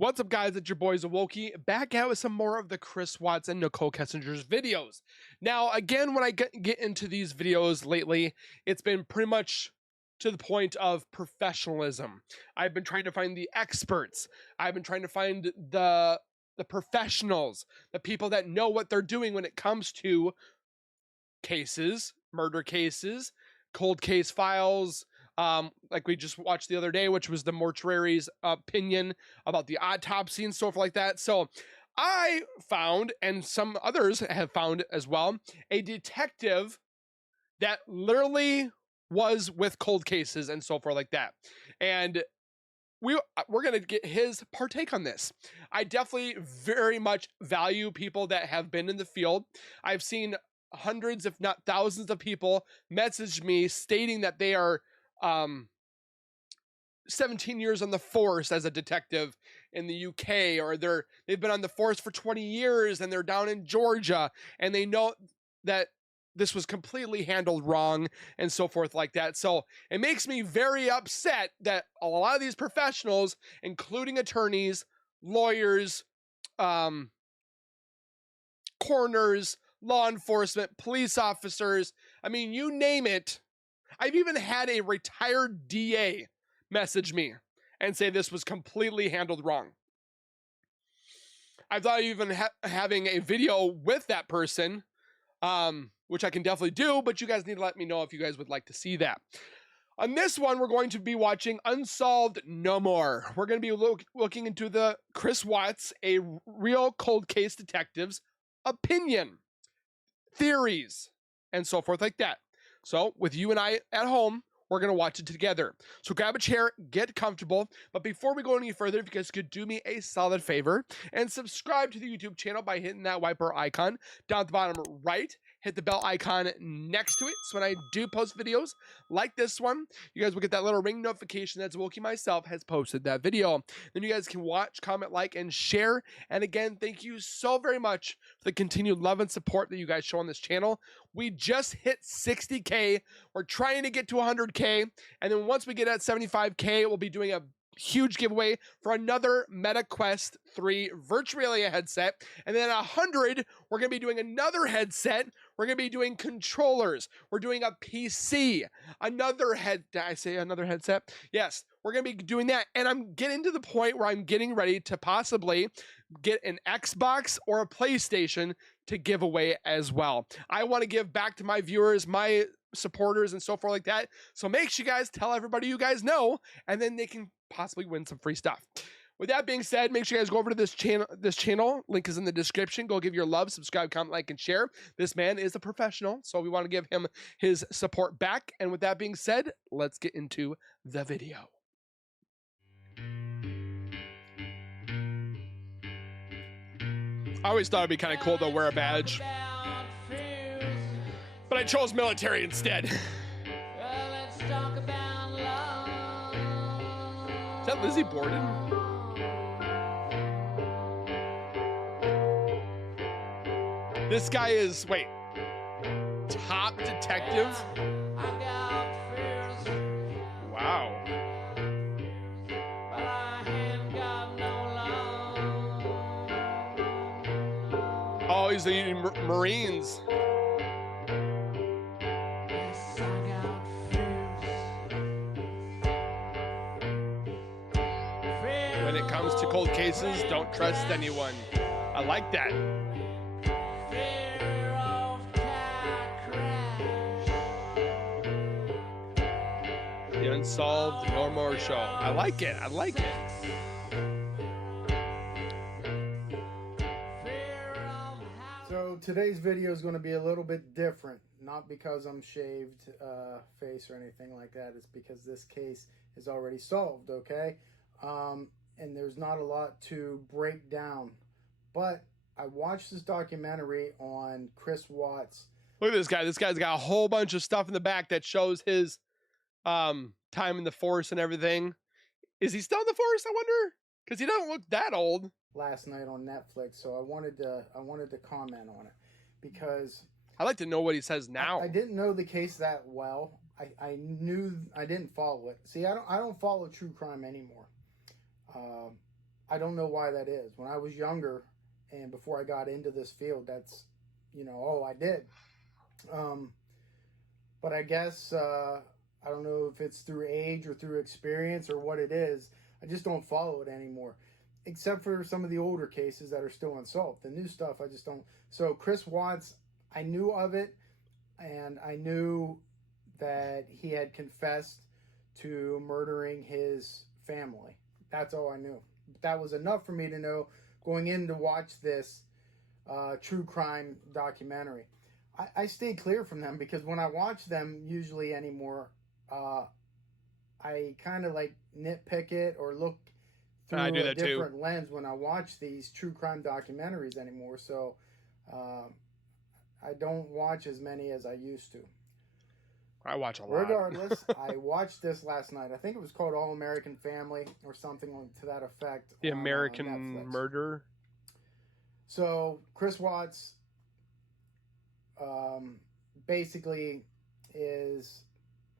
What's up, guys? It's your boys Awoki, back out with some more of the Chris Watts and Nicole Kessinger's videos. Now, again, when I get into these videos lately, it's been pretty much to the point of professionalism. I've been trying to find the experts. I've been trying to find the professionals, the people that know what they're doing when it comes to cases, murder cases, cold case files, like we just watched the other day, which was the mortuary's opinion about the autopsy and stuff like that. So I found, and some others have found as well, a detective that literally was with cold cases and so forth like that. And we're going to get his partake on this. I definitely very much value people that have been in the field. I've seen hundreds, if not thousands of people message me stating that they are 17 years on the force as a detective in the UK, or they've been on the force for 20 years and they're down in Georgia and they know that this was completely handled wrong and so forth like that. So it makes me very upset that a lot of these professionals, including attorneys, lawyers, coroners, law enforcement, police officers, I mean, you name it. I've even had a retired DA message me and say this was completely handled wrong. I thought of even having a video with that person, which I can definitely do, but you guys need to let me know if you guys would like to see that. On this one, we're going to be watching Unsolved No More. We're going to be looking into the Chris Watts, a real cold case detective's opinion, theories, and so forth like that. So with you and I at home, we're going to watch it together. So grab a chair, get comfortable. But before we go any further, if you guys could do me a solid favor and subscribe to the YouTube channel by hitting that wiper icon down at the bottom right. Hit the bell icon next to it, so when I do post videos like this one, you guys will get that little ring notification that Awoki myself has posted that video. Then you guys can watch, comment, like, and share. And again, thank you so very much for the continued love and support that you guys show on this channel. We just hit 60K. We're trying to get to 100K. And then once we get at 75K, we'll be doing a huge giveaway for another MetaQuest 3 virtual reality headset. And then at 100, we're going to be doing another headset. We're going to be doing controllers. We're doing a PC, another did I say another headset? Yes, we're going to be doing that. And I'm getting to the point where I'm getting ready to possibly get an Xbox or a PlayStation to give away as well. I want to give back to my viewers, my supporters, and so forth like that. So make sure you guys tell everybody you guys know, and then they can possibly win some free stuff. With that being said, make sure you guys go over to this channel. Link is in the description. Go give your love, subscribe, comment, like, and share. This man is a professional, so we want to give him his support back. And with that being said, let's get into the video. I always thought it'd be kind of cool to wear a badge, but I chose military instead. Is that Lizzie Borden? This guy is, wait, top detective? Wow. Oh, he's the Marines. When it comes to cold cases, don't trust anyone. I like that. The Unsolved No More show. I like it. I like it. So today's video is going to be a little bit different. Not because I'm shaved face or anything like that. It's because this case is already solved, okay? And there's not a lot to break down. But I watched this documentary on Chris Watts. Look at this guy. This guy's got a whole bunch of stuff in the back that shows his time in the force and everything. Is he still in the force, I wonder? Because he doesn't look that old. Last night on Netflix, so I wanted to comment on it because I'd like to know what he says now. I didn't know the case that well. I knew I didn't follow it. See, I don't follow true crime anymore. I don't know why that is. When I was younger and before I got into this field, that's, all I did. Um, but I guess I don't know if it's through age or through experience or what it is. I just don't follow it anymore, except for some of the older cases that are still unsolved. The new stuff, I just don't. So Chris Watts, I knew of it, and I knew that he had confessed to murdering his family. That's all I knew. That was enough for me to know going in to watch this true crime documentary. I stay clear from them because when I watch them, usually anymore, I kind of like nitpick it or look I do through a that too. different lens when I watch these true crime documentaries anymore. So I don't watch as many as I used to. I watch a lot. Regardless, I watched this last night. I think it was called All American Family or something to that effect. The on, American Netflix. Murder. So Chris Watts basically is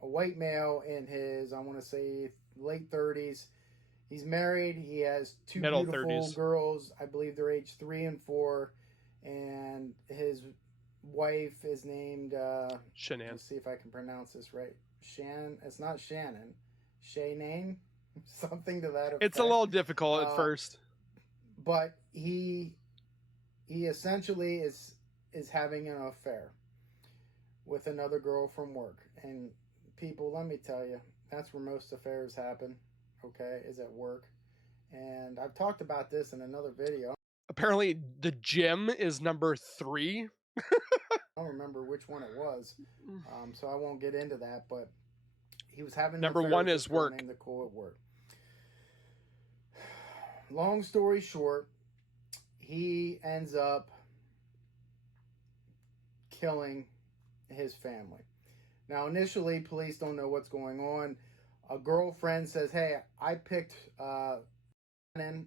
a white male in his, I want to say, late 30s. He's married. He has two Middle beautiful 30s. girls. I believe they're aged 3 and 4. And his wife is named Shanann. let's see if I can pronounce this right. It's not Shannon. Shanann? Something to that effect. It's a little difficult at first. But he essentially is having an affair with another girl from work. And people, let me tell you, that's where most affairs happen, okay, is at work. And I've talked about this in another video. Apparently, the gym is number 3. I don't remember which one it was, so I won't get into that. But he was having number 1 is work. Named Nicole at work. Long story short, he ends up killing his family. Now, initially, police don't know what's going on. A girlfriend says, "Hey, I picked Shanann."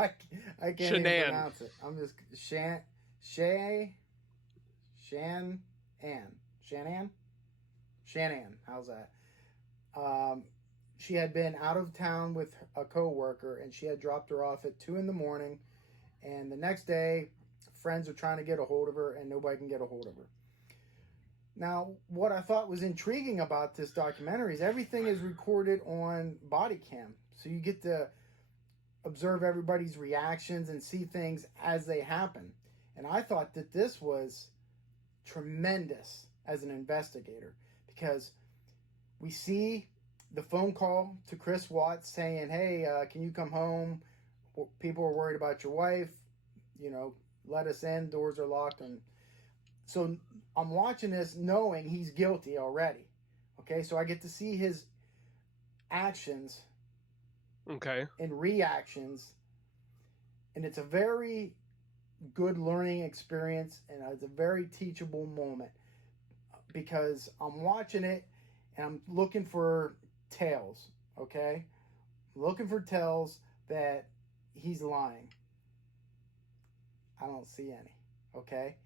I can't even pronounce it. I'm just Shanann. How's that? She had been out of town with a coworker, and she had dropped her off at 2 a.m. And the next day, friends are trying to get a hold of her, and nobody can get a hold of her. Now, what I thought was intriguing about this documentary is everything is recorded on body cam, so you get to observe everybody's reactions and see things as they happen. And I thought that this was tremendous as an investigator, because we see the phone call to Chris Watts saying, "Hey, can you come home? People are worried about your wife. Let us in. Doors are locked." And so I'm watching this knowing he's guilty already. Okay, so I get to see his actions, and reactions, and it's a very good learning experience, and it's a very teachable moment, because I'm watching it and I'm looking for tells, okay? Looking for tells that he's lying. I don't see any, okay?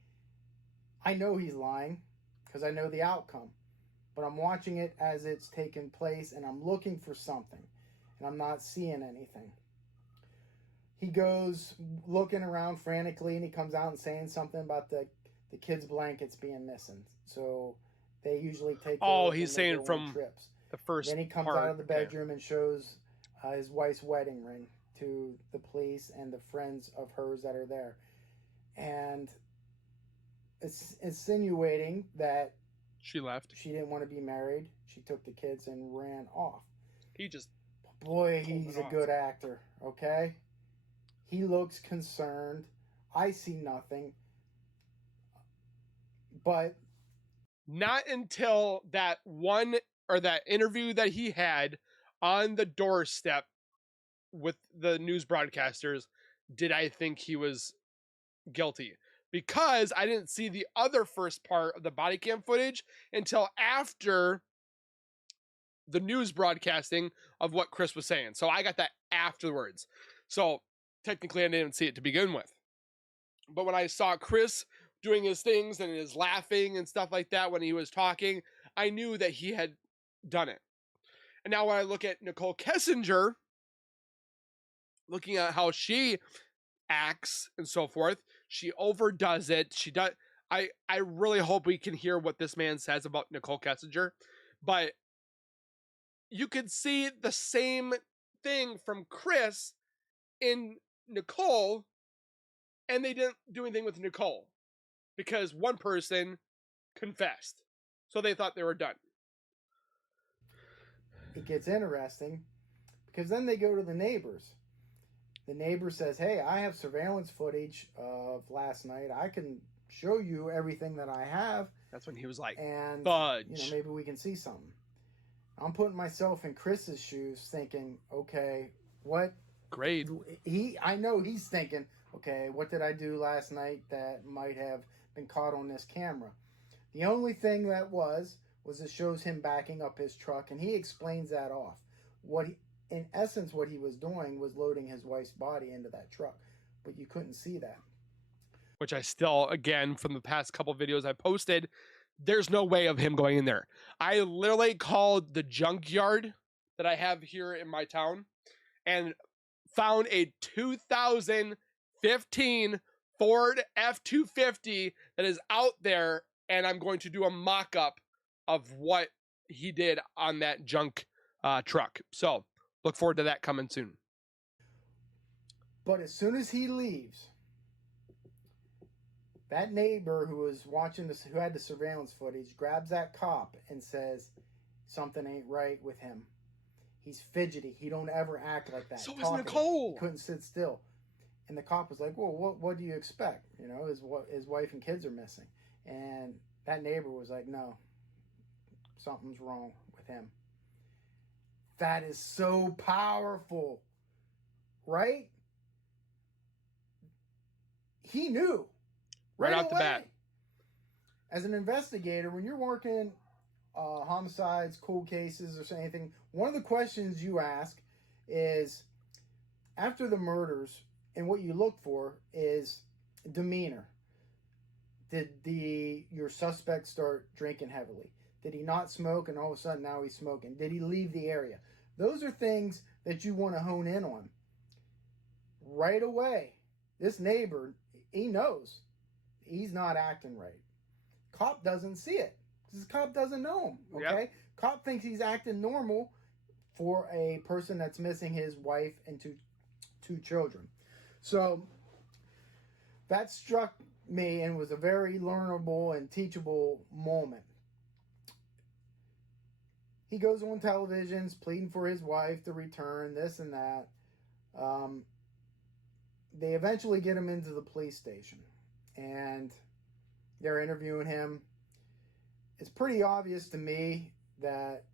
I know he's lying because I know the outcome, but I'm watching it as it's taking place, and I'm looking for something, and I'm not seeing anything. He goes looking around frantically, and he comes out and saying something about the kids' blankets being missing. So they usually take he's saying from trips. The first Then he comes part, out of the bedroom and shows his wife's wedding ring to the police and the friends of hers that are there. And it's insinuating that she left. She didn't want to be married. She took the kids and ran off. He just... Boy, he's a good actor, okay? He looks concerned. I see nothing. But... not until that interview that he had on the doorstep with the news broadcasters did I think he was guilty, because I didn't see the other first part of the body cam footage until after the news broadcasting of what Chris was saying. So I got that afterwards. So technically I didn't see it to begin with. But when I saw Chris doing his things and his laughing and stuff like that when he was talking, I knew that he had done it. And now when I look at Nicole Kessinger, looking at how she acts and so forth, she overdoes it. She does. I really hope we can hear what this man says about Nicole Kessinger, but you could see the same thing from Chris in Nicole, and they didn't do anything with Nicole because one person confessed, so they thought they were done. It gets interesting because then they go to the neighbors. The neighbor says, "Hey, I have surveillance footage of last night. I can show you everything that I have." That's when he was like, and fudge. maybe we can see something. I'm putting myself in Chris's shoes, thinking, okay, what? Great. I know he's thinking, okay, what did I do last night that might have been caught on this camera? The only thing that was it shows him backing up his truck, and he explains that off. In essence, what he was doing was loading his wife's body into that truck, but you couldn't see that. Which I still, again, from the past couple videos I posted, there's no way of him going in there. I literally called the junkyard that I have here in my town and found a 2015 Ford F-250 that is out there, and I'm going to do a mock-up of what he did on that junk truck. So look forward to that coming soon. But as soon as he leaves, that neighbor who was watching this, who had the surveillance footage, grabs that cop and says, something ain't right with him. He's fidgety. He don't ever act like that. So is Nicole. He couldn't sit still. And the cop was like, well, what do you expect? His wife and kids are missing. And that neighbor was like, no, something's wrong with him. That is so powerful, right? He knew. Right off the bat. As an investigator, when you're working homicides, cold cases, or anything, one of the questions you ask is, after the murders, and what you look for is demeanor. Did your suspect start drinking heavily? Did he not smoke and all of a sudden now he's smoking? Did he leave the area? Those are things that you want to hone in on. Right away, this neighbor, he knows he's not acting right. Cop doesn't see it because cop doesn't know him. Okay, yep. Cop thinks he's acting normal for a person that's missing his wife and two children. So that struck me and was a very learnable and teachable moment. He goes on televisions pleading for his wife to return, this and that. They eventually get him into the police station and they're interviewing him. It's pretty obvious to me that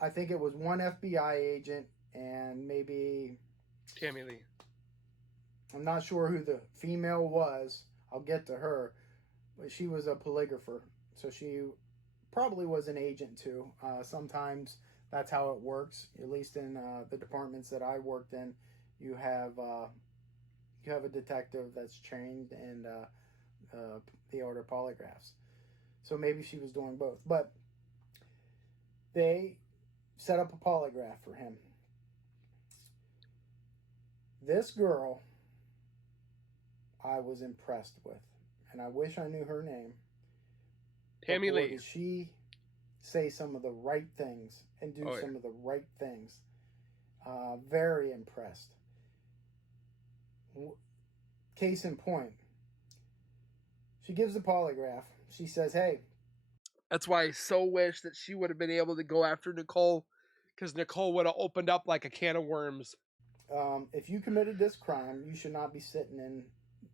I think it was one FBI agent and maybe Tammy Lee. I'm not sure who the female was. I'll get to her. But she was a polygrapher. So she probably was an agent too. Sometimes that's how it works. At least in the departments that I worked in, you have a detective that's trained in the art of polygraphs. So maybe she was doing both. But they set up a polygraph for him. This girl I was impressed with, and I wish I knew her name. Tammy Lee. Did she say some of the right things and do some of the right things? Very impressed. Case in point, she gives the polygraph. She says, hey. That's why I so wish that she would have been able to go after Nicole, because Nicole would have opened up like a can of worms. If you committed this crime, you should not be sitting in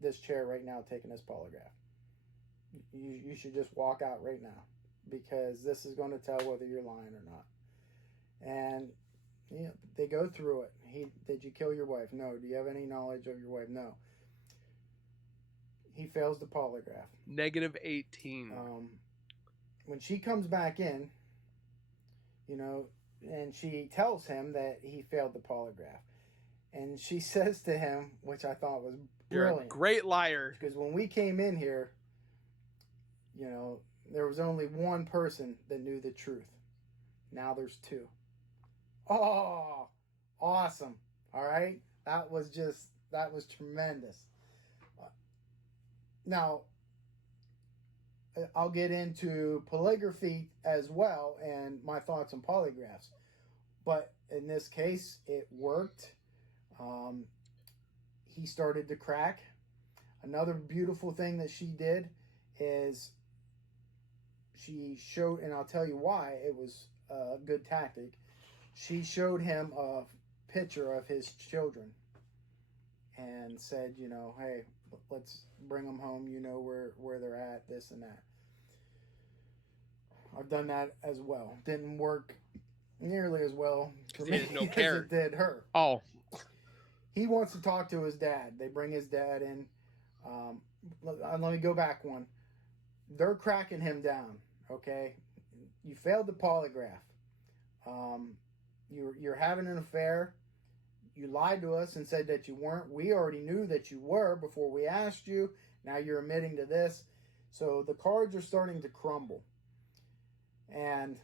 this chair right now taking this polygraph. You should just walk out right now, because this is going to tell whether you're lying or not. And they go through it. Did you kill your wife? No. Do you have any knowledge of your wife? No. He fails the polygraph. Negative 18. When she comes back in, and she tells him that he failed the polygraph. And she says to him, which I thought was brilliant. You're a great liar. Because when we came in here, there was only one person that knew the truth. Now there's two. Oh, awesome. All right. That was tremendous. Now, I'll get into polygraphy as well and my thoughts on polygraphs. But in this case, it worked. Um, he started to crack. Another beautiful thing that she did is she showed, and I'll tell you why it was a good tactic. She showed him a picture of his children and said, you know, hey, let's bring them home. You know where they're at, this and that. I've done that as well. Didn't work nearly as well for me as it did her. Oh. He wants to talk to his dad. They bring his dad in. Let me go back one. They're cracking him down, okay? You failed the polygraph. You're having an affair. You lied to us and said that you weren't. We already knew that you were before we asked you. Now you're admitting to this. So the cards are starting to crumble. And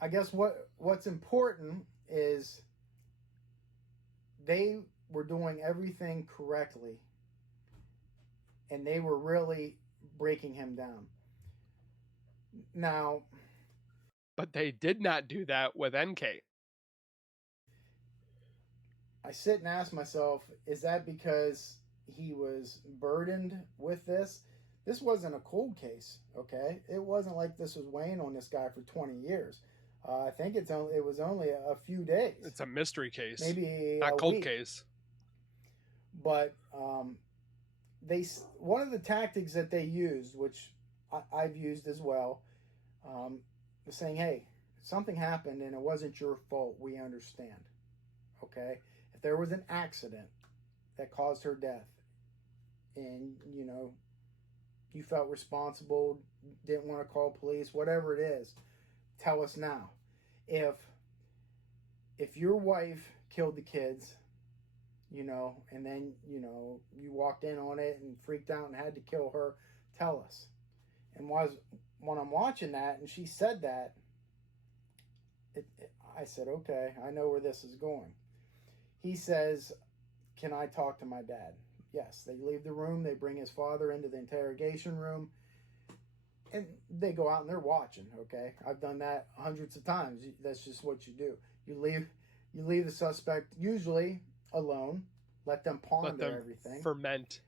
I guess what's important is they were doing everything correctly. And they were really breaking him down. Now, but they did not do that with NK. I sit and ask myself, is that because he was burdened with this? This wasn't a cold case, okay? It wasn't like this was weighing on this guy for 20 years. I think it was only a few days. It's a mystery case. Maybe not a cold week. Case. But one of the tactics that they used, which I've used as well, was saying, hey, something happened and it wasn't your fault. We understand, okay? If there was an accident that caused her death and, you know, you felt responsible, didn't want to call police, whatever it is, tell us now. If your wife killed the kids, you know, and then, you know, you walked in on it and freaked out and had to kill her, tell us. And when I'm watching that and she said that, I said, okay, I know where this is going. He says, can I talk to my dad? Yes. They leave the room. They bring his father into the interrogation room. And they go out and they're watching, okay? I've done that hundreds of times. That's just what you do. You leave the suspect usually alone. Let them ponder everything. Ferment.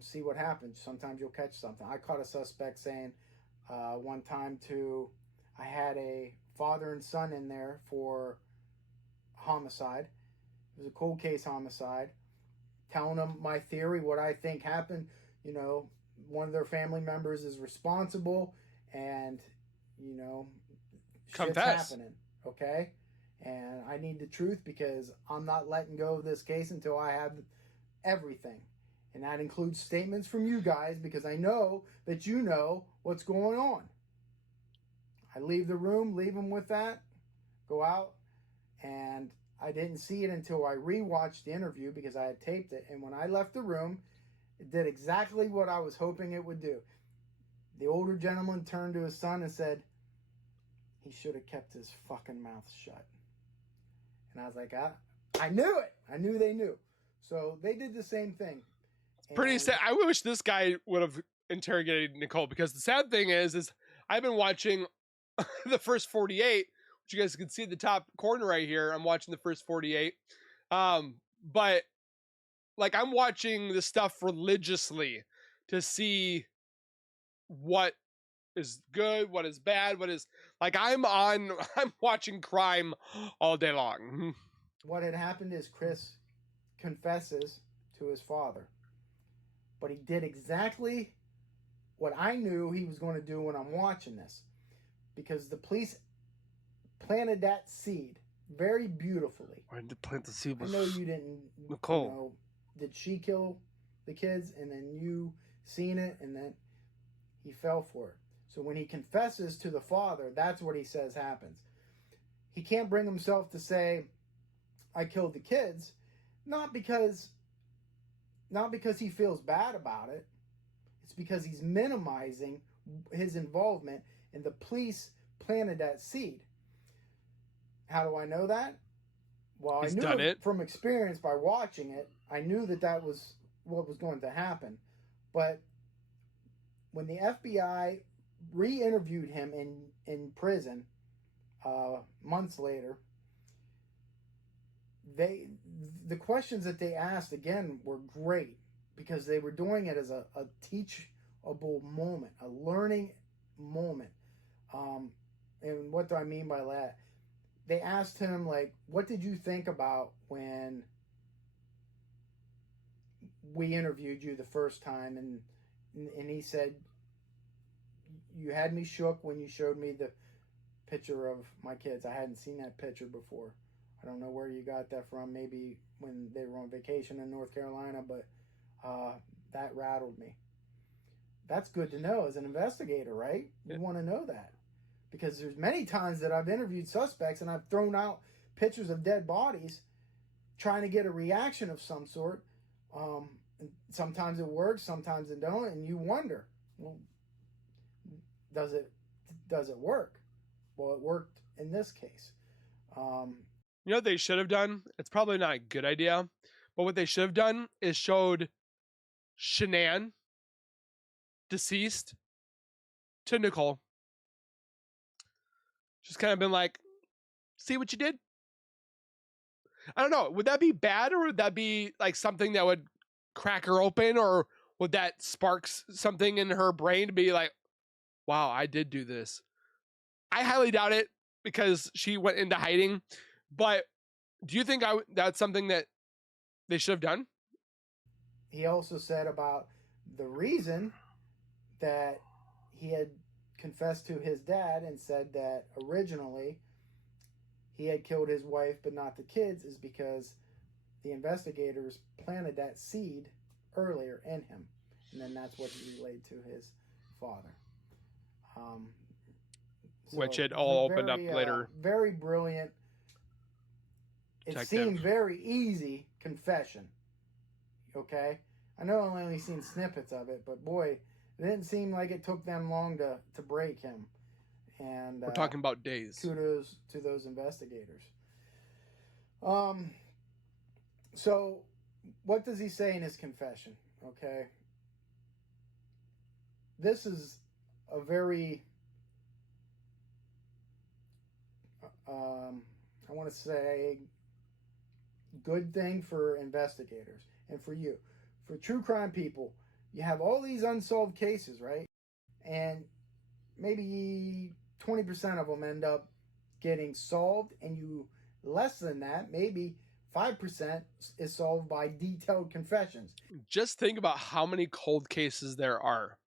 See what happens. Sometimes you'll catch something. I caught a suspect saying one time I had a father and son in there for homicide. It was a cold case homicide. Telling them my theory, what I think happened. You know, one of their family members is responsible, and you know, shit's happening. Okay, and I need the truth because I'm not letting go of this case until I have everything, and that includes statements from you guys because I know that you know what's going on. I leave the room, leave them with that, go out, and I didn't see it until I rewatched the interview because I had taped it. And when I left the room, it did exactly what I was hoping it would do. The older gentleman turned to his son and said, he should have kept his fucking mouth shut. And I was like, I knew it. I knew they knew. So they did the same thing. Pretty sad. I wish this guy would have interrogated Nicole because the sad thing is I've been watching the first 48. You guys can see the top corner right here. I'm watching the first 48. But like I'm watching this stuff religiously to see what is good, what is bad, what is like I'm watching crime all day long. What had happened is Chris confesses to his father. But he did exactly what I knew he was going to do when I'm watching this. Because the police planted that seed very beautifully. Why did plant the seed? I know you didn't. Nicole. You know, did she kill the kids and then you seen it and then he fell for it? So when he confesses to the father, that's what he says happens. He can't bring himself to say, I killed the kids, not because he feels bad about it. It's because he's minimizing his involvement and the police planted that seed. How do I know that? Well, He's I knew done it. from experience by watching it. I knew that was what was going to happen. But when the FBI re-interviewed him in prison months later, the questions that they asked again were great because they were doing it as a teachable moment, a learning moment. And what do I mean by that? They asked him, like, what did you think about when we interviewed you the first time? And he said, you had me shook when you showed me the picture of my kids. I hadn't seen that picture before. I don't know where you got that from. Maybe when they were on vacation in North Carolina, but that rattled me. That's good to know as an investigator, right? You want to know that. Because there's many times that I've interviewed suspects and I've thrown out pictures of dead bodies trying to get a reaction of some sort. Sometimes it works, sometimes it don't, and you wonder, well, does it work? Well, it worked in this case. You know what they should have done? It's probably not a good idea, but what they should have done is showed Shanann, deceased, to Nicole. Just kind of been like, see what you did? I don't know. Would that be bad, or would that be like something that would crack her open, or would that spark something in her brain to be like, wow, I did do this? I highly doubt it because she went into hiding. But do you think that's something that they should have done? He also said about the reason that he had confessed to his dad and said that originally he had killed his wife but not the kids is because the investigators planted that seed earlier in him, and then that's what he relayed to his father. Which it all opened up later. Very brilliant. It seemed very easy confession. Okay? I know I've only seen snippets of it, but boy, it didn't seem like it took them long to break him. And we're talking about days. Kudos to those investigators. So what does he say in his confession? Okay. This is a very I want to say good thing for investigators and for you. For true crime people, you have all these unsolved cases, right? And maybe 20% of them end up getting solved, and you less than that, maybe 5% is solved by detailed confessions. Just think about how many cold cases there are.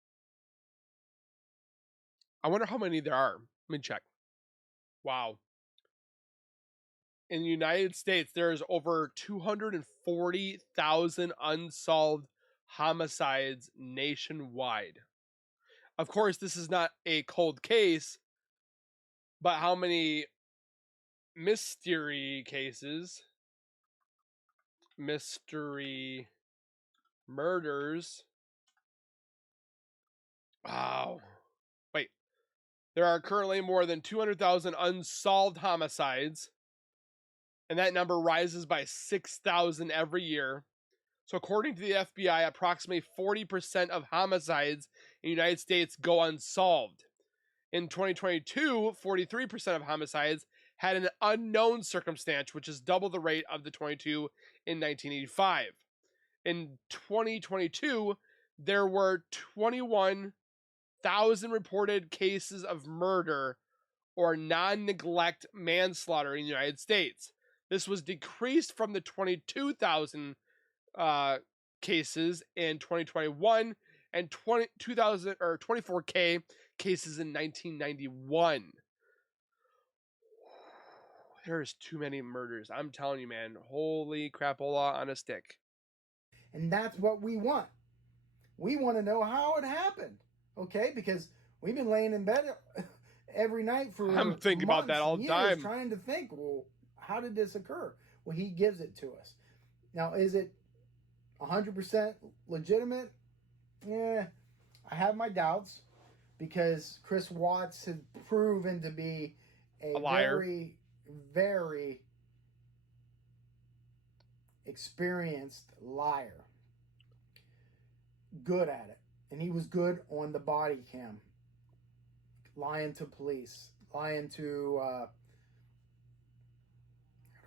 I wonder how many there are. Let me check. Wow. In the United States, there is over 240,000 unsolved homicides nationwide. Of course, this is not a cold case, but how many mystery cases, mystery murders? Wow. Wait. There are currently more than 200,000 unsolved homicides, and that number rises by 6,000 every year. So according to the FBI, approximately 40% of homicides in the United States go unsolved. In 2022, 43% of homicides had an unknown circumstance, which is double the rate of the 22 in 1985. In 2022, there were 21,000 reported cases of murder or non-neglect manslaughter in the United States. This was decreased from the 22,000 cases in 2021 and 24K cases in 1991. There's too many murders. I'm telling you, man. Holy crapola on a stick. And that's what we want. We want to know how it happened. Okay? Because we've been laying in bed every night for I'm thinking about that all the time. Trying to think, well, how did this occur? Well, he gives it to us. Now, is it 100% legitimate? Yeah, I have my doubts because Chris Watts had proven to be a liar. very very experienced liar. Good at it. And he was good on the body cam. Lying to police. Lying to... got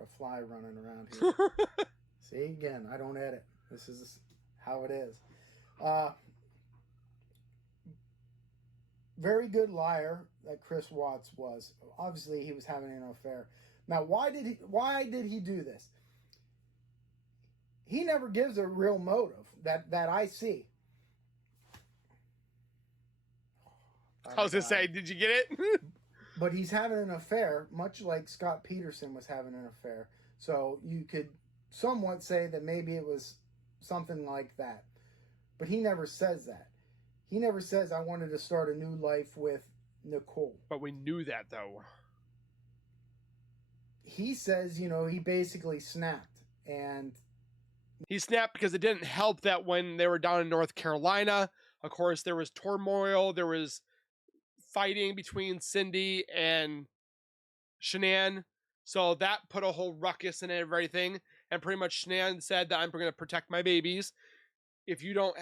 a fly running around here. See, again, I don't edit. This is how it is. Very good liar that Chris Watts was. Obviously, he was having an affair. Now, why did he do this? He never gives a real motive that I see. I was gonna say, did you get it? But he's having an affair, much like Scott Peterson was having an affair. So you could somewhat say that maybe it was something like that. But he never says that. He never says, I wanted to start a new life with Nicole. But we knew that, though. He says, you know, he basically snapped. And he snapped because it didn't help that when they were down in North Carolina, of course, there was turmoil. There was fighting between Cindy and Shanann. So that put a whole ruckus in everything. And pretty much Shanann said that I'm going to protect my babies. If you don't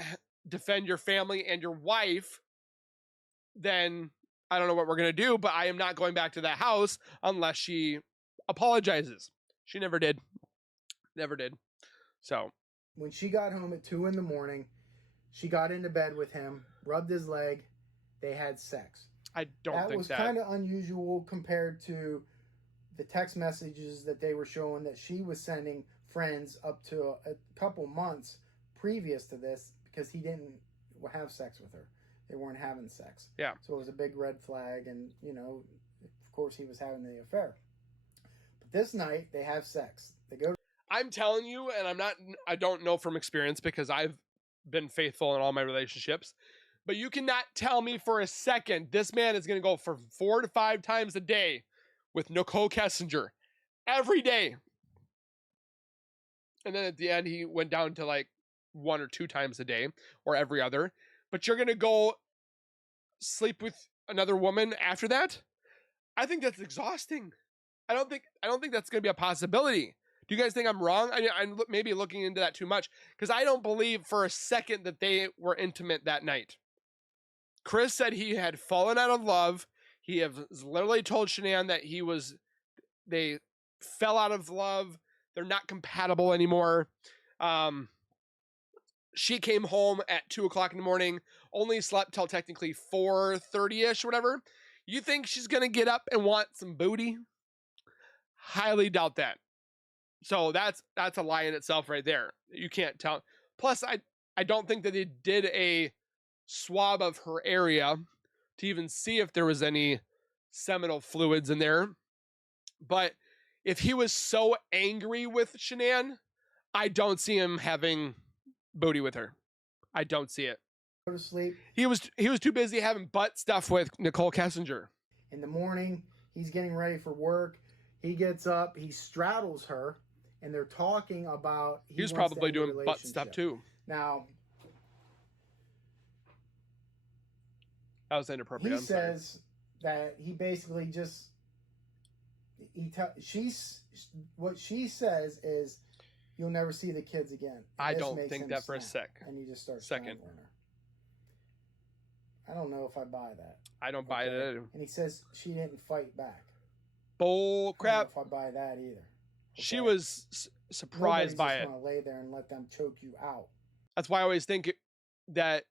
defend your family and your wife, then I don't know what we're going to do, but I am not going back to that house unless she apologizes. She never did. Never did. So when she got home at 2 a.m, she got into bed with him, rubbed his leg. They had sex. I don't think that was kind of unusual compared to the text messages that they were showing that she was sending friends up to a couple months previous to this, because he didn't have sex with her. They weren't having sex. Yeah. So it was a big red flag, and, you know, of course he was having the affair. But this night, they have sex. They go. I'm telling you, and I don't know from experience because I've been faithful in all my relationships, but you cannot tell me for a second this man is going to go for 4 to 5 times a day with Nicole Kessinger every day. And then at the end, he went down to like 1 or 2 times a day or every other. But you're going to go sleep with another woman after that? I think that's exhausting. I don't think that's going to be a possibility. Do you guys think I'm wrong? I'm maybe looking into that too much, because I don't believe for a second that they were intimate that night. Chris said he had fallen out of love. He has literally told Shanann that they fell out of love. They're not compatible anymore. She came home at 2 o'clock in the morning, only slept till technically 4:30-ish, whatever. You think she's going to get up and want some booty? Highly doubt that. So that's a lie in itself right there. You can't tell. Plus, I don't think that they did a swab of her area to even see if there was any seminal fluids in there. But if he was so angry with Shanann, I don't see him having booty with her. I don't see it. Go to sleep. He was too busy having butt stuff with Nicole Kessinger. In the morning, he's getting ready for work. He gets up, he straddles her, and they're talking about... He was probably doing butt stuff too. Now, that was inappropriate. He says that he basically just... what she says is, you'll never see the kids again. I don't think that for a sec. And he just starts strangling her. I don't know if I buy that. I don't buy it either. And he says she didn't fight back. Bull crap. I don't know if I buy that either. Okay? She was surprised by it. Nobody's just gonna lay there and let them choke you out. That's why I always think that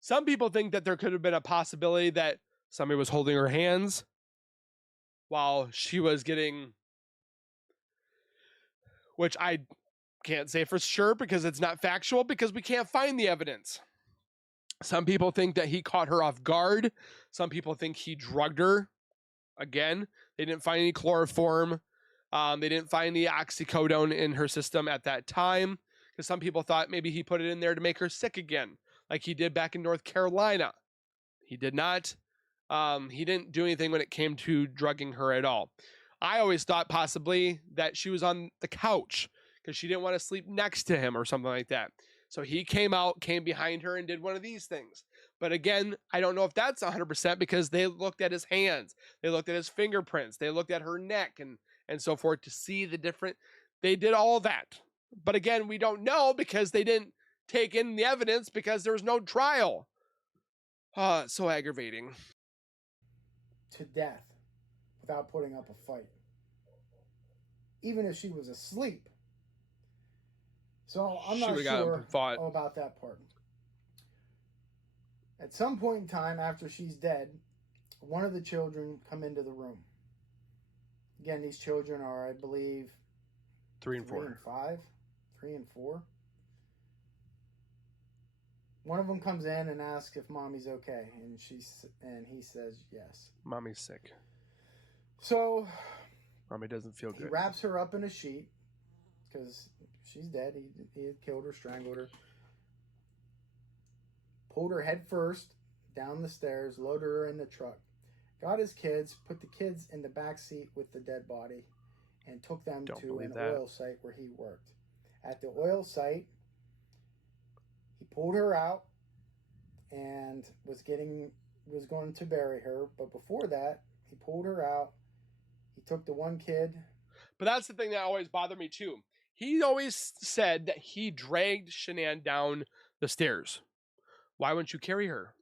some people think that there could have been a possibility that somebody was holding her hands while she was getting, which I can't say for sure because it's not factual, because we can't find the evidence. Some people think that he caught her off guard. Some people think he drugged her. Again, they didn't find any chloroform. They didn't find the oxycodone in her system at that time, because some people thought maybe he put it in there to make her sick again, like he did back in North Carolina. He did not. He didn't do anything when it came to drugging her at all. I always thought possibly that she was on the couch because she didn't want to sleep next to him or something like that. So he came behind her and did one of these things. But again, I don't know if that's 100% because they looked at his hands, they looked at his fingerprints, they looked at her neck and so forth to see the different. They did all that. But again, we don't know because they didn't take in the evidence because there was no trial. It's so aggravating. To death without putting up a fight, even if she was asleep. So I'm not sure about that part. At some point in time after she's dead, one of the children come into the room. Again, these children are, I believe, 3 and 4. 3 and 5, 3 and 4. One of them comes in and asks if mommy's okay, and he says yes. Mommy's sick. So mommy doesn't feel good. He wraps her up in a sheet because she's dead. He had killed her, strangled her. Pulled her head first down the stairs, loaded her in the truck. Got his kids, put the kids in the back seat with the dead body, and took them to an oil site where he worked. At the oil site, he pulled her out and was going to bury her. But before that, he pulled her out. He took the one kid. But that's the thing that always bothered me too. He always said that he dragged Shanann down the stairs. Why wouldn't you carry her?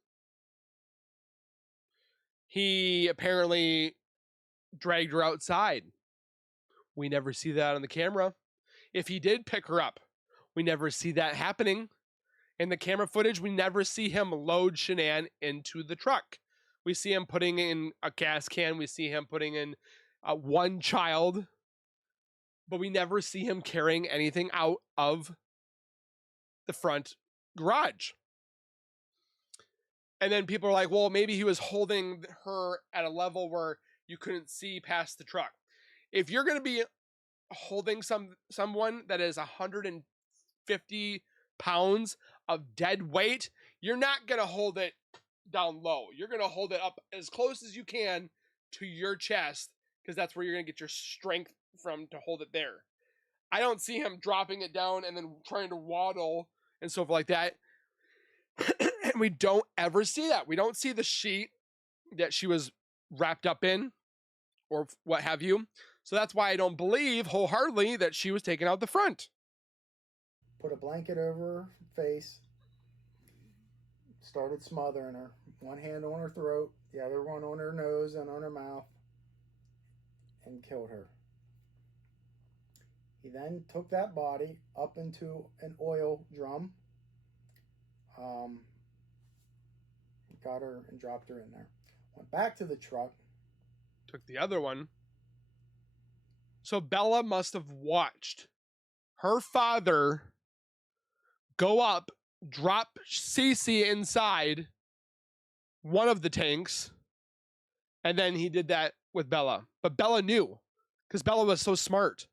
He apparently dragged her outside. We never see that on the camera. If he did pick her up, we never see that happening. In the camera footage, we never see him load Shanann into the truck. We see him putting in a gas can. We see him putting in one child. But we never see him carrying anything out of the front garage. And then people are like, well, maybe he was holding her at a level where you couldn't see past the truck. If you're going to be holding someone that is 150 pounds of dead weight, you're not going to hold it down low. You're going to hold it up as close as you can to your chest because that's where you're going to get your strength from to hold it there. I don't see him dropping it down and then trying to waddle and so forth like that. And we don't ever see that. We don't see the sheet that she was wrapped up in or what have you. So that's why I don't believe wholeheartedly that she was taken out the front. Put a blanket over her face. Started smothering her. One hand on her throat, the other one on her nose and on her mouth. And killed her. He then took that body up into an oil drum. Got her and dropped her in there. Went back to the truck. Took the other one. So Bella must have watched her father go up, drop Cece inside one of the tanks, and then he did that with Bella. But Bella knew because Bella was so smart.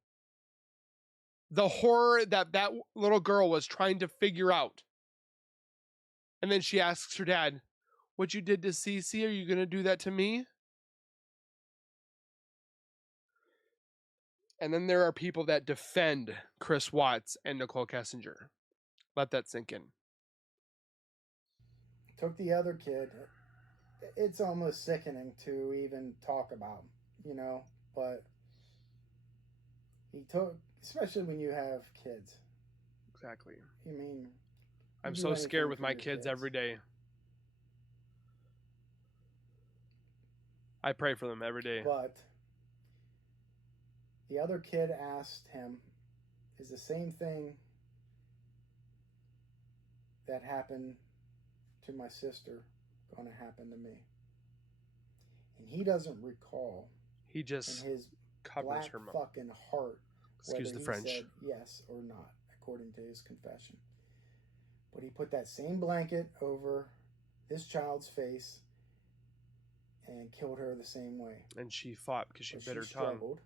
The horror that little girl was trying to figure out. And then she asks her dad, what you did to Cece, are you going to do that to me? And then there are people that defend Chris Watts and Nicole Kessinger. Let that sink in. Took the other kid. It's almost sickening to even talk about, but he took, especially when you have kids. Exactly. I mean, I'm so scared with my kids every day. I pray for them every day. But the other kid asked him, is the same thing that happened to my sister going to happen to me? And he doesn't recall. He just in his covers her mouth. Fucking heart. Excuse the French. Said yes or not, according to his confession. But he put that same blanket over this child's face and killed her the same way. And she fought because she bit her tongue.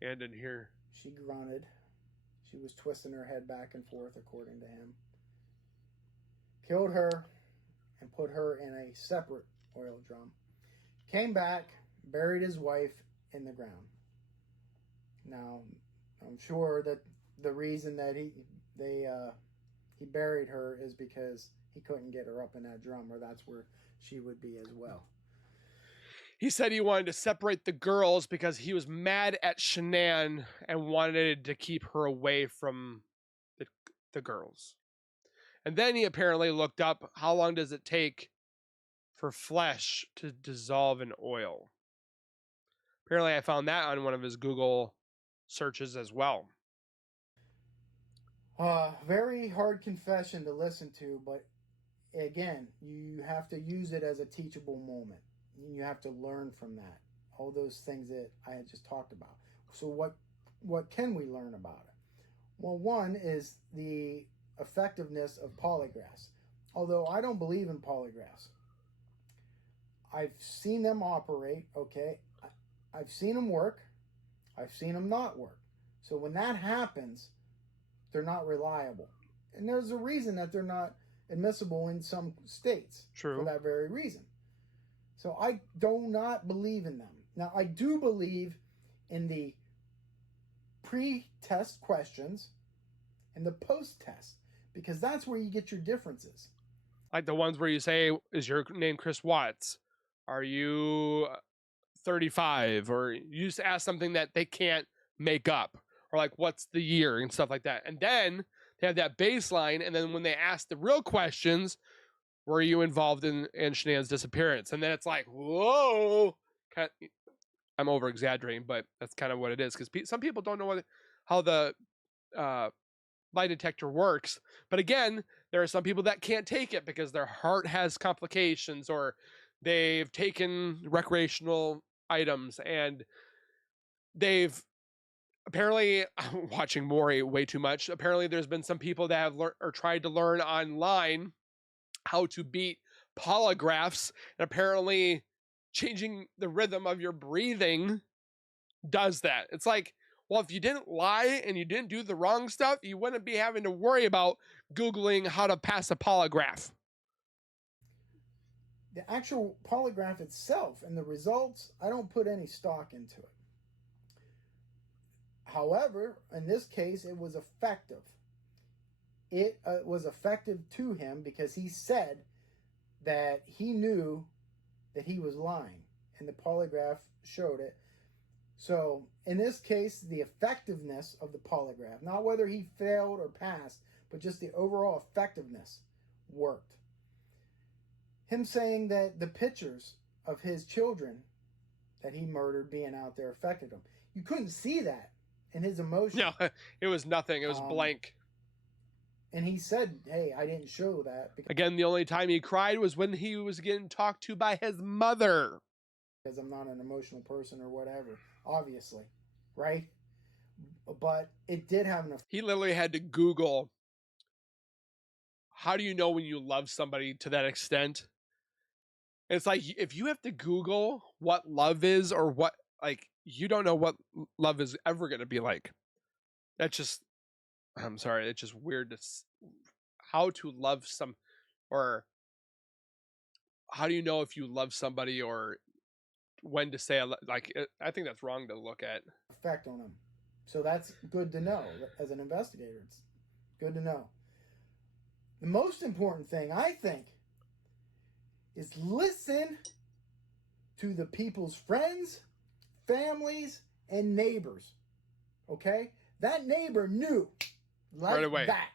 And in here. She grunted. She was twisting her head back and forth, according to him. Killed her and put her in a separate oil drum. Came back, buried his wife in the ground. Now, I'm sure that the reason that he buried her is because he couldn't get her up in that drum, or that's where she would be as well. He said he wanted to separate the girls because he was mad at Shanann and wanted to keep her away from the girls. And then he apparently looked up how long does it take for flesh to dissolve in oil. Apparently I found that on one of his Google searches as well. Very hard confession to listen to, but again, you have to use it as a teachable moment. You have to learn from that. All those things that I had just talked about. So what can we learn about it? Well, one is the effectiveness of polygraphs. Although I don't believe in polygraphs, I've seen them operate. Okay, I've seen them work. I've seen them not work. So when that happens, they're not reliable, and there's a reason that they're not admissible in some states. True. For that very reason. So I do not believe in them. Now, I do believe in the pre-test questions and the post-test, because that's where you get your differences. Like the ones where you say, is your name Chris Watts? Are you 35? Or you just ask something that they can't make up. Or like, what's the year and stuff like that. And then they have that baseline. And then when they ask the real questions, were you involved in Shanann's disappearance? And then it's like, whoa. I'm over exaggerating, but that's kind of what it is. Because some people don't know how the lie detector works. But again, there are some people that can't take it because their heart has complications, or they've taken recreational items, and they've apparently, I'm watching Maury way too much. Apparently there's been some people that have or tried to learn online how to beat polygraphs, and apparently changing the rhythm of your breathing does that. It's like, well, if you didn't lie and you didn't do the wrong stuff, you wouldn't be having to worry about Googling how to pass a polygraph. The actual polygraph itself and the results, I don't put any stock into it. However, in this case, it was effective. It was effective to him because he said that he knew that he was lying, and the polygraph showed it. So in this case, the effectiveness of the polygraph, not whether he failed or passed, but just the overall effectiveness worked. Him saying that the pictures of his children that he murdered being out there affected him. You couldn't see that in his emotion. No, it was nothing. It was blank. And he said, hey, I didn't show that. Again, the only time he cried was when he was getting talked to by his mother. Because I'm not an emotional person or whatever, obviously, right? But it did have an effect. He literally had to Google, how do you know when you love somebody to that extent? And it's like, if you have to Google what love is, or what, like, you don't know what love is ever going to be like. That's just, I'm sorry, it's just weird to, how to love or how do you know if you love somebody, or when to say, like, I think that's wrong to look at. Effect on him. So that's good to know as an investigator. It's good to know. The most important thing, I think, is listen to the people's friends, families, and neighbors. Okay? That neighbor knew right away that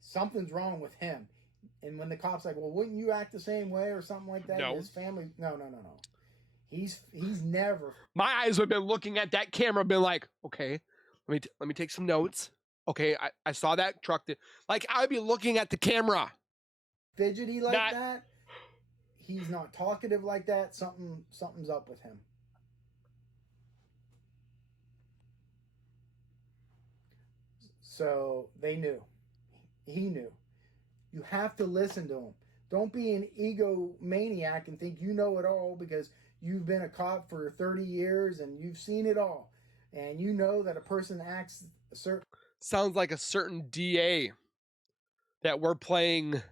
something's wrong with him. And when the cop's like, well, wouldn't you act the same way or something like that? No. His family, no. He's never. My eyes would have been looking at that camera, been like, okay, let me take some notes. Okay, I saw that truck. Like, I'd be looking at the camera. Fidgety like that. He's not talkative like that. Something's up with him. So they knew. He knew. You have to listen to him. Don't be an egomaniac and think you know it all because you've been a cop for 30 years and you've seen it all. And you know that a person acts a certain... Sounds like a certain DA that we're playing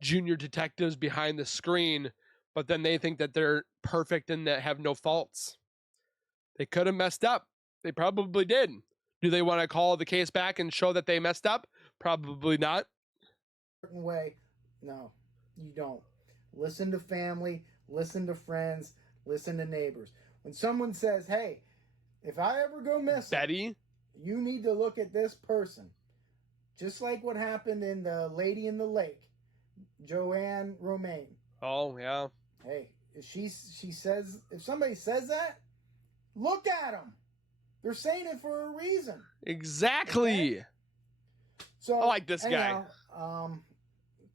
junior detectives behind the screen, but then they think that they're perfect and that have no faults. They could have messed up. They probably did. Do they want to call the case back and show that they messed up? Probably not. certain way. No, you don't. Listen to family, listen to friends, listen to neighbors. When someone says, hey, if I ever go missing, Betty? you need to look at this person. Just like what happened in The Lady in the Lake, Joanne Romaine. Oh, yeah. Hey, if she says, if somebody says that, look at them. They're saying it for a reason. Exactly. Okay? So I like this guy.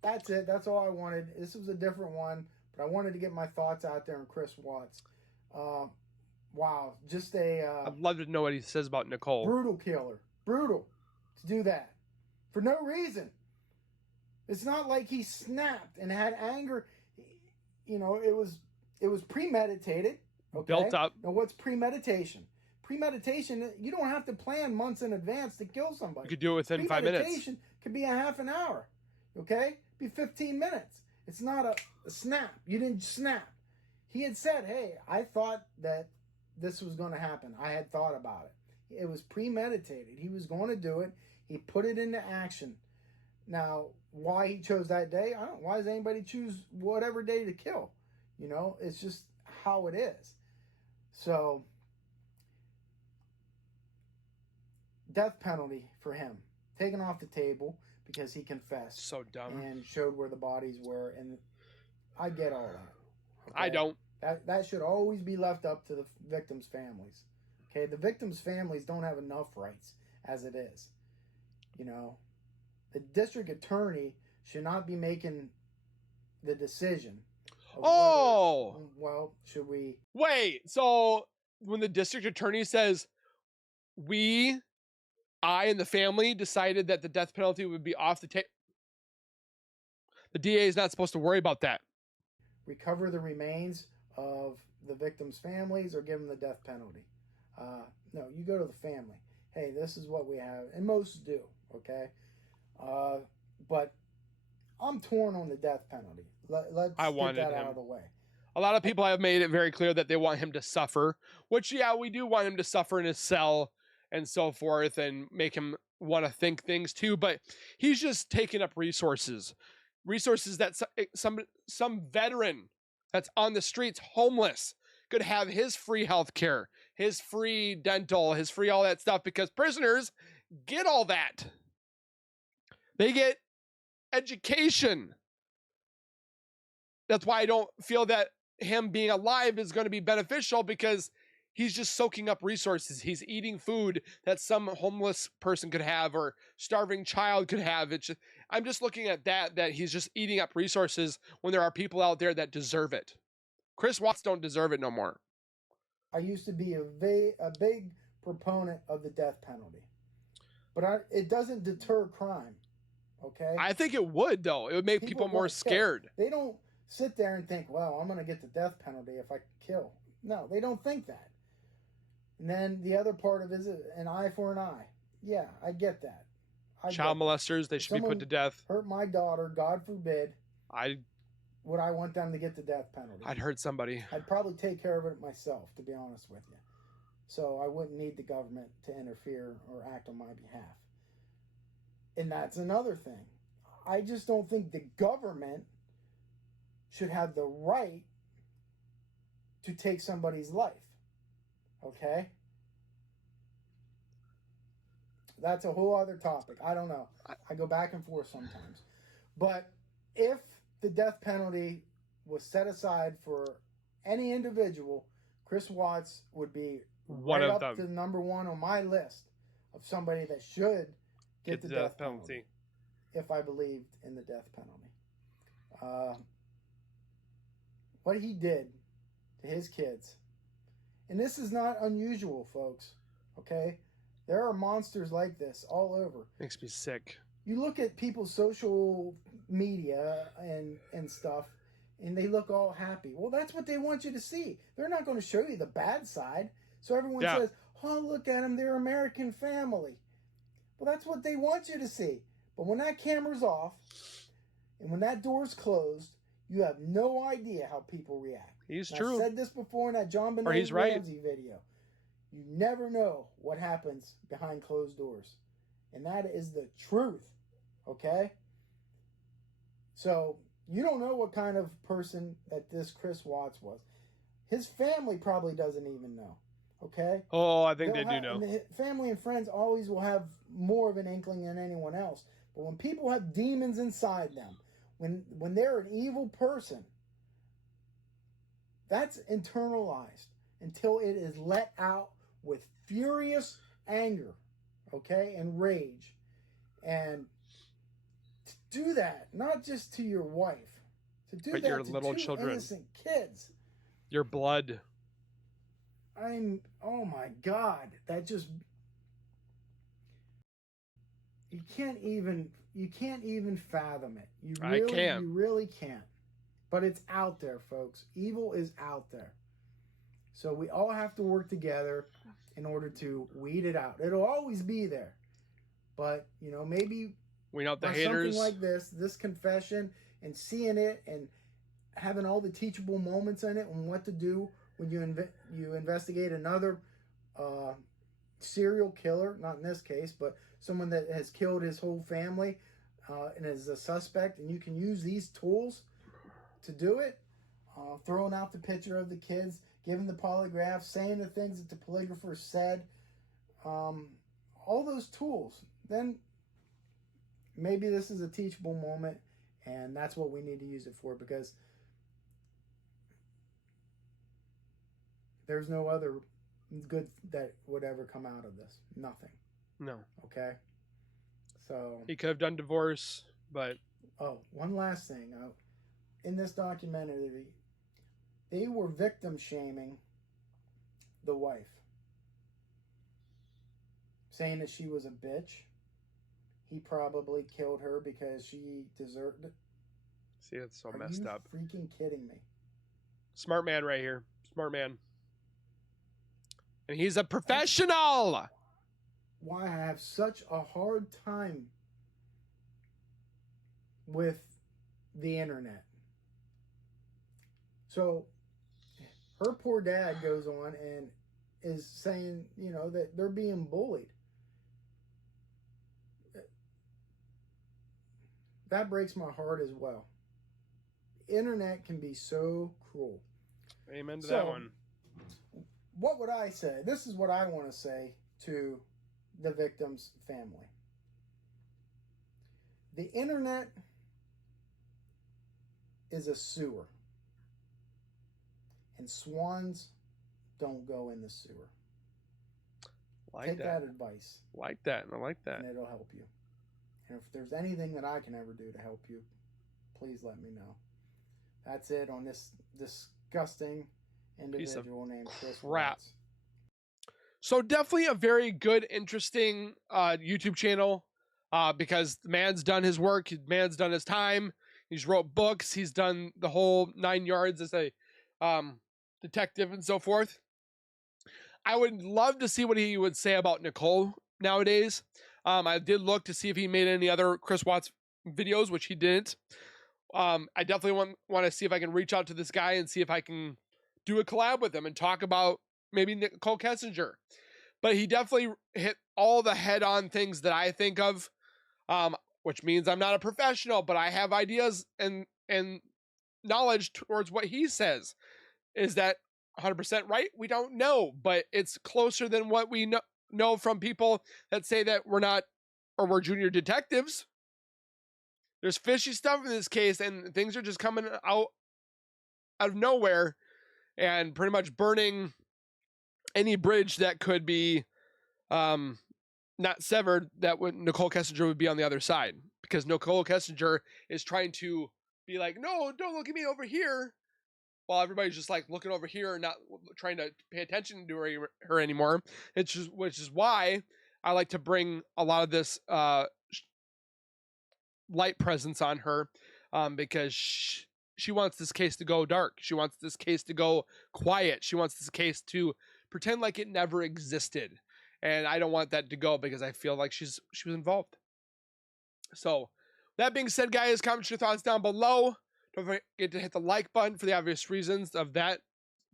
That's it. That's all I wanted. This was a different one, but I wanted to get my thoughts out there on Chris Watts. Wow, just I'd love to know what he says about Nicole. brutal killer. Brutal to do that for no reason. It's not like he snapped and had anger. You know, it was premeditated. Okay? Built up. Now, what's premeditation? Premeditation, you don't have to plan months in advance to kill somebody. You could do it within 5 minutes. Premeditation could be a half an hour. Okay? Be 15 minutes. It's not a snap. You didn't snap. He had said, hey, I thought that this was going to happen. I had thought about it. It was premeditated. He was going to do it. He put it into action. Now, why he chose that day, I don't know. Why does anybody choose whatever day to kill? You know, it's just how it is. So, death penalty for him. Taken off the table because he confessed. So dumb. And showed where the bodies were. And I get all that. Okay? I don't. That should always be left up to the victims' families. Okay? The victims' families don't have enough rights as it is. You know? The district attorney should not be making the decision. Oh! Well, should we... Wait, so when the district attorney says, I and the family decided that the death penalty would be off the table, the DA is not supposed to worry about that. Recover the remains of the victims' families or give them the death penalty. No, you go to the family. Hey, this is what we have. And most do, okay? But I'm torn on the death penalty. Let's get that out of the way. A lot of people have made it very clear that they want him to suffer, which, yeah, we do want him to suffer in his cell and so forth and make him want to think things too. But he's just taking up resources that some veteran that's on the streets, homeless, could have his free health care, his free dental, his free all that stuff, because prisoners get all that. They get education. That's why I don't feel that him being alive is going to be beneficial, because he's just soaking up resources. He's eating food that some homeless person could have or starving child could have. I'm just looking at that he's just eating up resources when there are people out there that deserve it. Chris Watts don't deserve it no more. I used to be a big proponent of the death penalty, but it doesn't deter crime. Okay? I think it would, though. It would make people more scared. They don't sit there and think, well, I'm going to get the death penalty if I kill. No, they don't think that. And then the other part of it is an eye for an eye. Yeah, I get that. Child molesters, they should be put to death. Hurt my daughter, God forbid. Would I want them to get the death penalty? I'd hurt somebody. I'd probably take care of it myself, to be honest with you. So I wouldn't need the government to interfere or act on my behalf. And that's another thing. I just don't think the government should have the right to take somebody's life. Okay? That's a whole other topic. I don't know. I go back and forth sometimes. But if the death penalty was set aside for any individual, Chris Watts would be right up to number one on my list of somebody that should get the death penalty if I believed in the death penalty. What he did to his kids, and this is not unusual, folks, okay? There are monsters like this all over. Makes me sick. You look at people's social media and stuff, and they look all happy. Well, that's what they want you to see. They're not going to show you the bad side. So everyone says, oh, look at them, they're American family. Well, that's what they want you to see. But when that camera's off, and when that door's closed, you have no idea how people react. He's true. I said this before in that John Benet Ramsey video. You never know what happens behind closed doors. And that is the truth. Okay? So you don't know what kind of person that this Chris Watts was. His family probably doesn't even know. Okay? Oh, I think They'll they do have, know. and the family and friends always will have more of an inkling than anyone else. But when people have demons inside them, when they're an evil person, that's internalized until it is let out with furious anger, okay, and rage. And to do that, not just to your wife, to do But that your to little two children. innocent kids. Your blood. Oh my God, that just, you can't even fathom it. You really can't. But it's out there, folks. Evil is out there. So we all have to work together in order to weed it out. It'll always be there. But, you know, maybe we know the on haters. something like this confession, and seeing it and having all the teachable moments in it and what to do when you investigate another serial killer, not in this case, but someone that has killed his whole family and is a suspect, and you can use these tools to do it, throwing out the picture of the kids, giving the polygraph, saying the things that the polygrapher said, all those tools, then maybe this is a teachable moment, and that's what we need to use it for, because there's no other good that would ever come out of this. Nothing. No. Okay? So he could have done divorce, but... Oh, one last thing. In this documentary, they were victim shaming the wife, saying that she was a bitch. He probably killed her because she deserved it. See, it's so messed up. Are you freaking kidding me? Smart man right here. Smart man. And he's a professional! Why I have such a hard time with the internet. So her poor dad goes on and is saying, you know, that they're being bullied. That breaks my heart as well. Internet can be so cruel. Amen to that one. What would I say? This is what I want to say to the victim's family. The internet is a sewer. And swans don't go in the sewer. Take that advice. Like that. I like that. And it'll help you. And if there's anything that I can ever do to help you, please let me know. That's it on this disgusting individual named Chris Watts. So definitely a very good, interesting YouTube channel because the man's done his work. The man's done his time. He's wrote books. He's done the whole 9 yards as a detective and so forth. I would love to see what he would say about Nicole nowadays. I did look to see if he made any other Chris Watts videos, which he didn't. I definitely want to see if I can reach out to this guy and see if I can do a collab with him and talk about maybe Nicole Kessinger. But he definitely hit all the head-on things that I think of, which means I'm not a professional, but I have ideas and knowledge towards what he says. Is that 100% right? We don't know, but it's closer than what we know from people that say that we're not, or we're junior detectives. There's fishy stuff in this case, and things are just coming out of nowhere and pretty much burning any bridge that could be not severed, that would Nicole Kessinger would be on the other side, because Nicole Kessinger is trying to be like, no, don't look at me over here, while everybody's just like looking over here and not trying to pay attention to her anymore. It's just, which is why I like to bring a lot of this light presence on her, because she wants this case to go dark. She wants this case to go quiet. She wants this case to pretend like it never existed. And I don't want that to go, because I feel like she was involved. So that being said, guys, comment your thoughts down below. Don't forget to hit the like button for the obvious reasons of that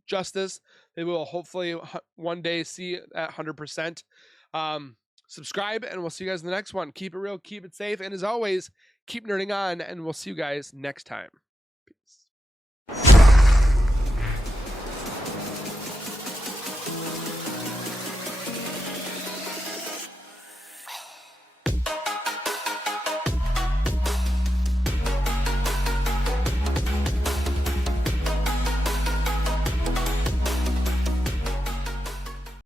justice. They will hopefully one day see at 100%. Subscribe, and we'll see you guys in the next one. Keep it real, keep it safe, and as always, keep nerding on, and we'll see you guys next time.